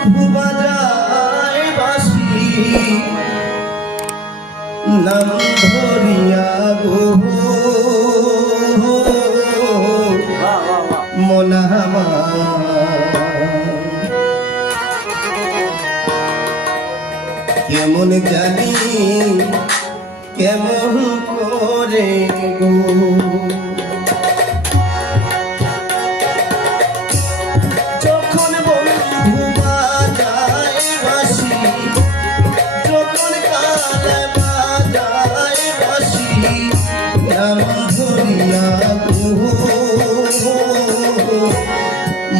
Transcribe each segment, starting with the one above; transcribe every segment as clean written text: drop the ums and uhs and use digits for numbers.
বন্ধু বাজায় বাঁশি নাম ধরিয়া গো মনা কেমন জানি কেমন করে গো যখন বন্ধু বাজায় বাঁশি যখন কালে বাজায় বাঁশি নাম ধরিয়া গো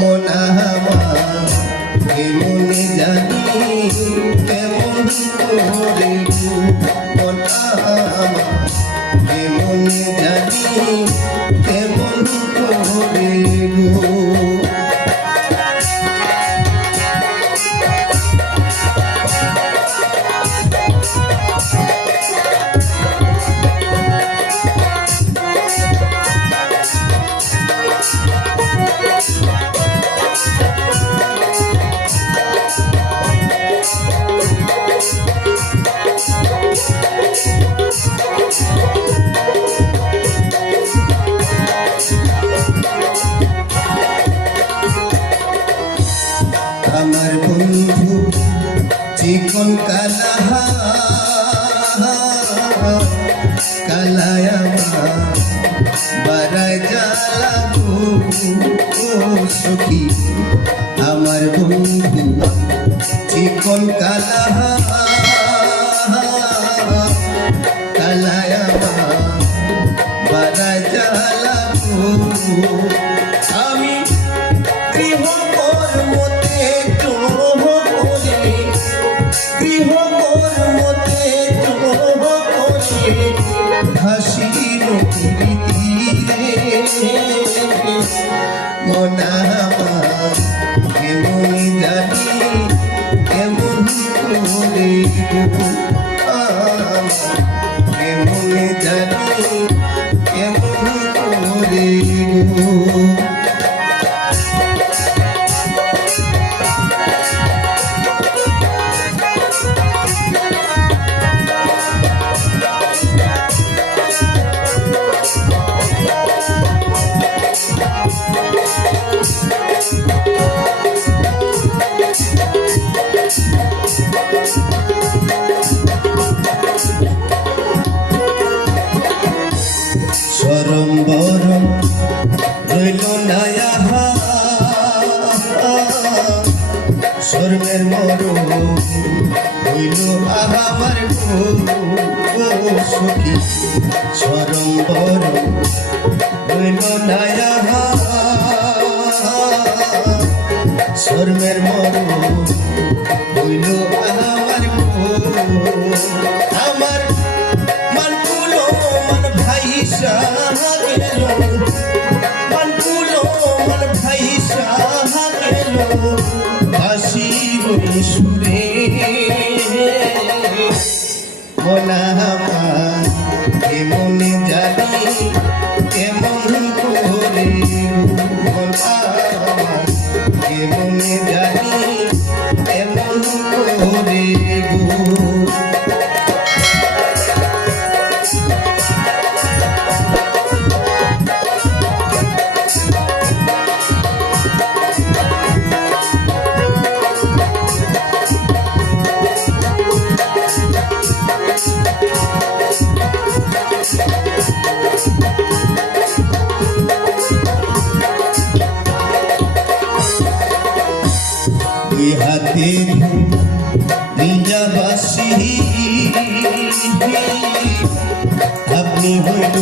মনা কেমন জানি কেমন করে গো মনা কেমন জানি কেমন করে গো আমার বন্ধু চিকন কালা কালায় আমার বারায় জ্বালা গো সখী আমার বন্ধু চিকন কালা কালায় আমার বারায় জ্বালা গো আমি গৃহকর্মতে দ্রোহ করে গৃহকর্মতে দ্রোহ করে হাসির তীরে মনা কেমন জানি কেমন করে কেমন জানি কেমন করে সরম বরম রইল না শর্মের মরম হইল আমার গো সখী সরম বরম রইল না শর্মের মরম হইল আমার গো আমার মানগুলো মান ভাই সাহাগেল মানগুলো মান ভাই সাহাগেল বাঁশির সুরে মনা কেমন জানি কেমন করে মনা কেমন জানি কেমন করে গো হাতে নিজা বাসি আপনি হইল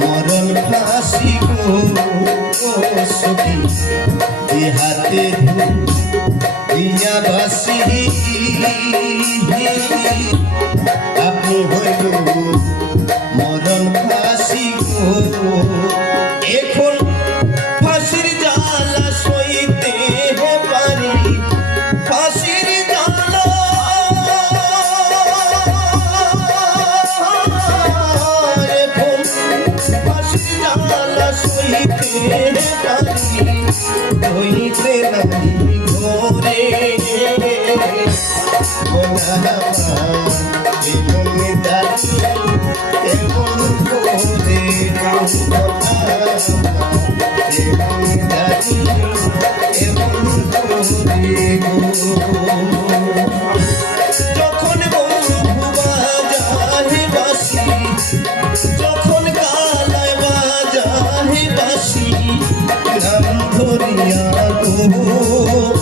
মরণ ফাঁসি গো সখী হাতে নিজা বাসি আপনি হইল মরণ ফাঁসি গো এখন ফাঁসির জ্বালা সইতে পারি ফাঁসির জ্বালা এখন ফাঁসির জ্বালা সইতে পারি হইতে নাহি ঘরে জীবন জানি এমন করে জীবন জানি এমন করে যখন বন্ধু বাজাহে বাসি যখন কালায় বাজাহে বাসি নাম ধরিয়া গো